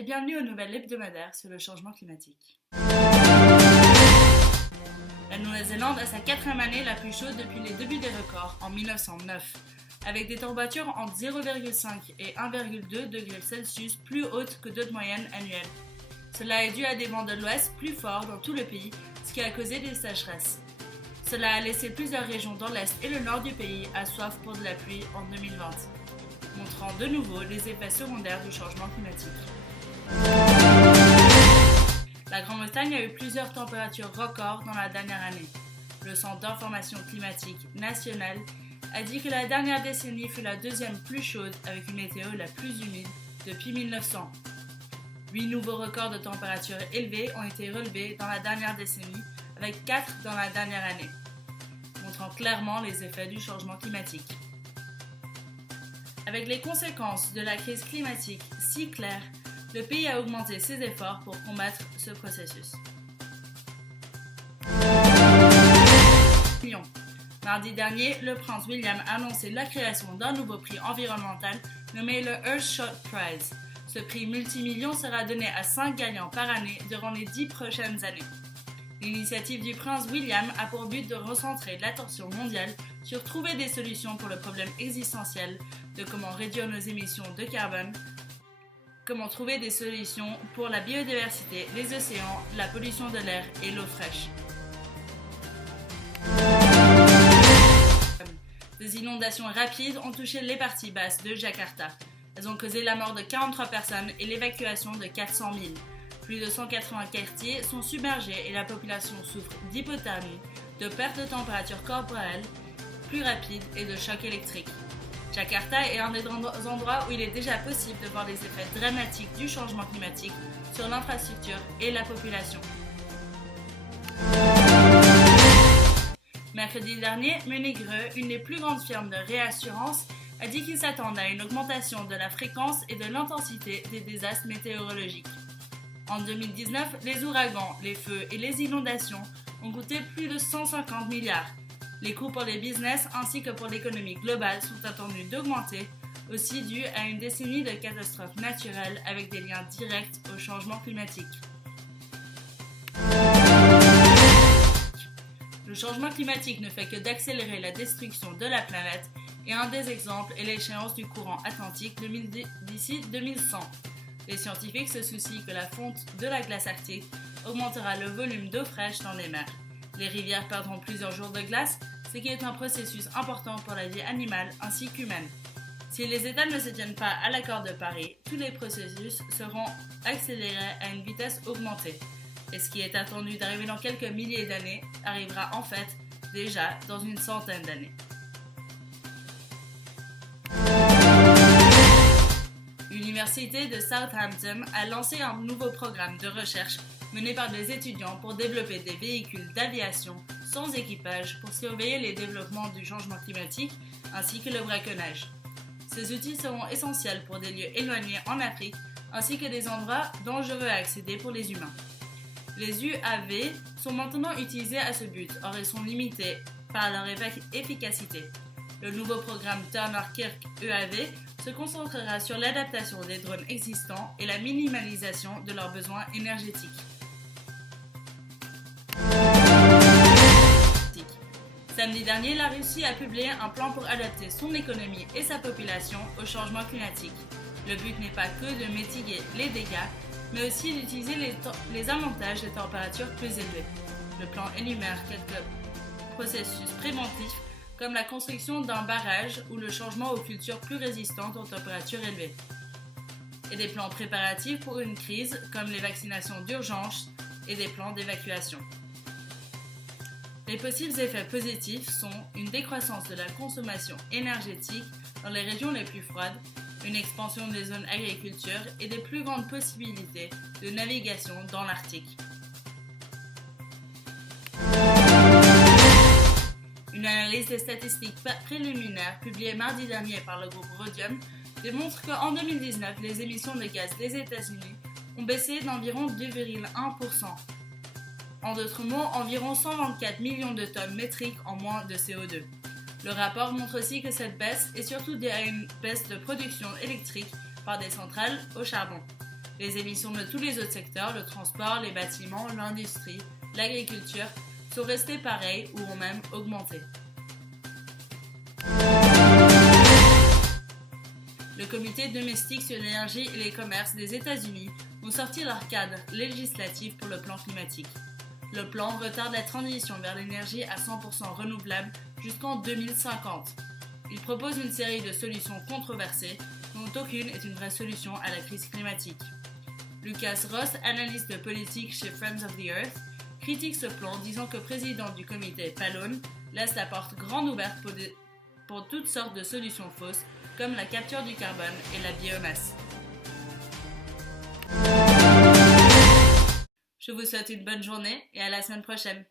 et bienvenue au nouvel hebdomadaire sur le changement climatique. La Nouvelle-Zélande a sa 4e année la plus chaude depuis les débuts des records en 1909, avec des températures entre 0,5 et 1,2 degrés Celsius plus hautes que d'autres moyennes annuelles. Cela est dû à des vents de l'ouest plus forts dans tout le pays, ce qui a causé des sécheresses. Cela a laissé plusieurs régions dans l'est et le nord du pays à soif pour de la pluie en 2020, montrant de nouveau les effets secondaires du changement climatique. La Grande-Bretagne a eu plusieurs températures records dans la dernière année. Le Centre d'information climatique national a dit que la dernière décennie fut la deuxième plus chaude avec une météo la plus humide depuis 1900. 8 nouveaux records de température élevés ont été relevés dans la dernière décennie, avec 4 dans la dernière année, montrant clairement les effets du changement climatique. Avec les conséquences de la crise climatique si claires, le pays a augmenté ses efforts pour combattre ce processus. Mardi dernier, le prince William a annoncé la création d'un nouveau prix environnemental nommé le Earthshot Prize. Ce prix multimillion sera donné à 5 gagnants par année durant les 10 prochaines années. L'initiative du prince William a pour but de recentrer l'attention mondiale sur trouver des solutions pour le problème existentiel de comment réduire nos émissions de carbone, comment trouver des solutions pour la biodiversité, les océans, la pollution de l'air et l'eau fraîche. Des inondations rapides ont touché les parties basses de Jakarta. Elles ont causé la mort de 43 personnes et l'évacuation de 400 000. Plus de 180 quartiers sont submergés et la population souffre d'hypothermie, de perte de température corporelle plus rapide et de choc électrique. Jakarta est un des endroits où il est déjà possible de voir les effets dramatiques du changement climatique sur l'infrastructure et la population. Mercredi dernier, Munich Re, une des plus grandes firmes de réassurance, a dit qu'ils s'attendent à une augmentation de la fréquence et de l'intensité des désastres météorologiques. En 2019, les ouragans, les feux et les inondations ont coûté plus de 150 milliards. Les coûts pour les business ainsi que pour l'économie globale sont attendus d'augmenter, aussi dû à une décennie de catastrophes naturelles avec des liens directs au changement climatique. Le changement climatique ne fait que d'accélérer la destruction de la planète et un des exemples est l'échéance du courant atlantique d'ici 2100. Les scientifiques se soucient que la fonte de la glace arctique augmentera le volume d'eau fraîche dans les mers. Les rivières perdront plusieurs jours de glace, ce qui est un processus important pour la vie animale ainsi qu'humaine. Si les États ne se tiennent pas à l'accord de Paris, tous les processus seront accélérés à une vitesse augmentée. Et ce qui est attendu d'arriver dans quelques milliers d'années arrivera en fait déjà dans une centaine d'années. L'Université de Southampton a lancé un nouveau programme de recherche mené par des étudiants pour développer des véhicules d'aviation sans équipage pour surveiller les développements du changement climatique ainsi que le braconnage. Ces outils seront essentiels pour des lieux éloignés en Afrique ainsi que des endroits dangereux à accéder pour les humains. Les UAV sont maintenant utilisés à ce but, or ils sont limités par leur efficacité. Le nouveau programme Turner Kirk UAV se concentrera sur l'adaptation des drones existants et la minimalisation de leurs besoins énergétiques. Samedi dernier, la Russie a publié un plan pour adapter son économie et sa population au changement climatique. Le but n'est pas que de mitiguer les dégâts, mais aussi d'utiliser les avantages des températures plus élevées. Le plan énumère quelques processus préventifs comme la construction d'un barrage ou le changement aux cultures plus résistantes aux températures élevées. Et des plans préparatifs pour une crise comme les vaccinations d'urgence et des plans d'évacuation. Les possibles effets positifs sont une décroissance de la consommation énergétique dans les régions les plus froides, une expansion des zones agriculture et des plus grandes possibilités de navigation dans l'Arctique. Une analyse des statistiques préliminaires publiée mardi dernier par le groupe Rhodium démontre qu'en 2019, les émissions de gaz des États-Unis ont baissé d'environ 2,1%. En d'autres mots, environ 124 millions de tonnes métriques en moins de CO2. Le rapport montre aussi que cette baisse est surtout due à une baisse de production électrique par des centrales au charbon. Les émissions de tous les autres secteurs, le transport, les bâtiments, l'industrie, l'agriculture, sont restées pareilles ou ont même augmenté. Le comité domestique sur l'énergie et les commerces des États-Unis ont sorti leur cadre législatif pour le plan climatique. Le plan retarde la transition vers l'énergie à 100% renouvelable jusqu'en 2050. Il propose une série de solutions controversées, dont aucune est une vraie solution à la crise climatique. Lucas Ross, analyste politique chez Friends of the Earth, critique ce plan disant que le président du comité, Pallone, laisse la porte grande ouverte pour toutes sortes de solutions fausses, comme la capture du carbone et la biomasse. Je vous souhaite une bonne journée et à la semaine prochaine.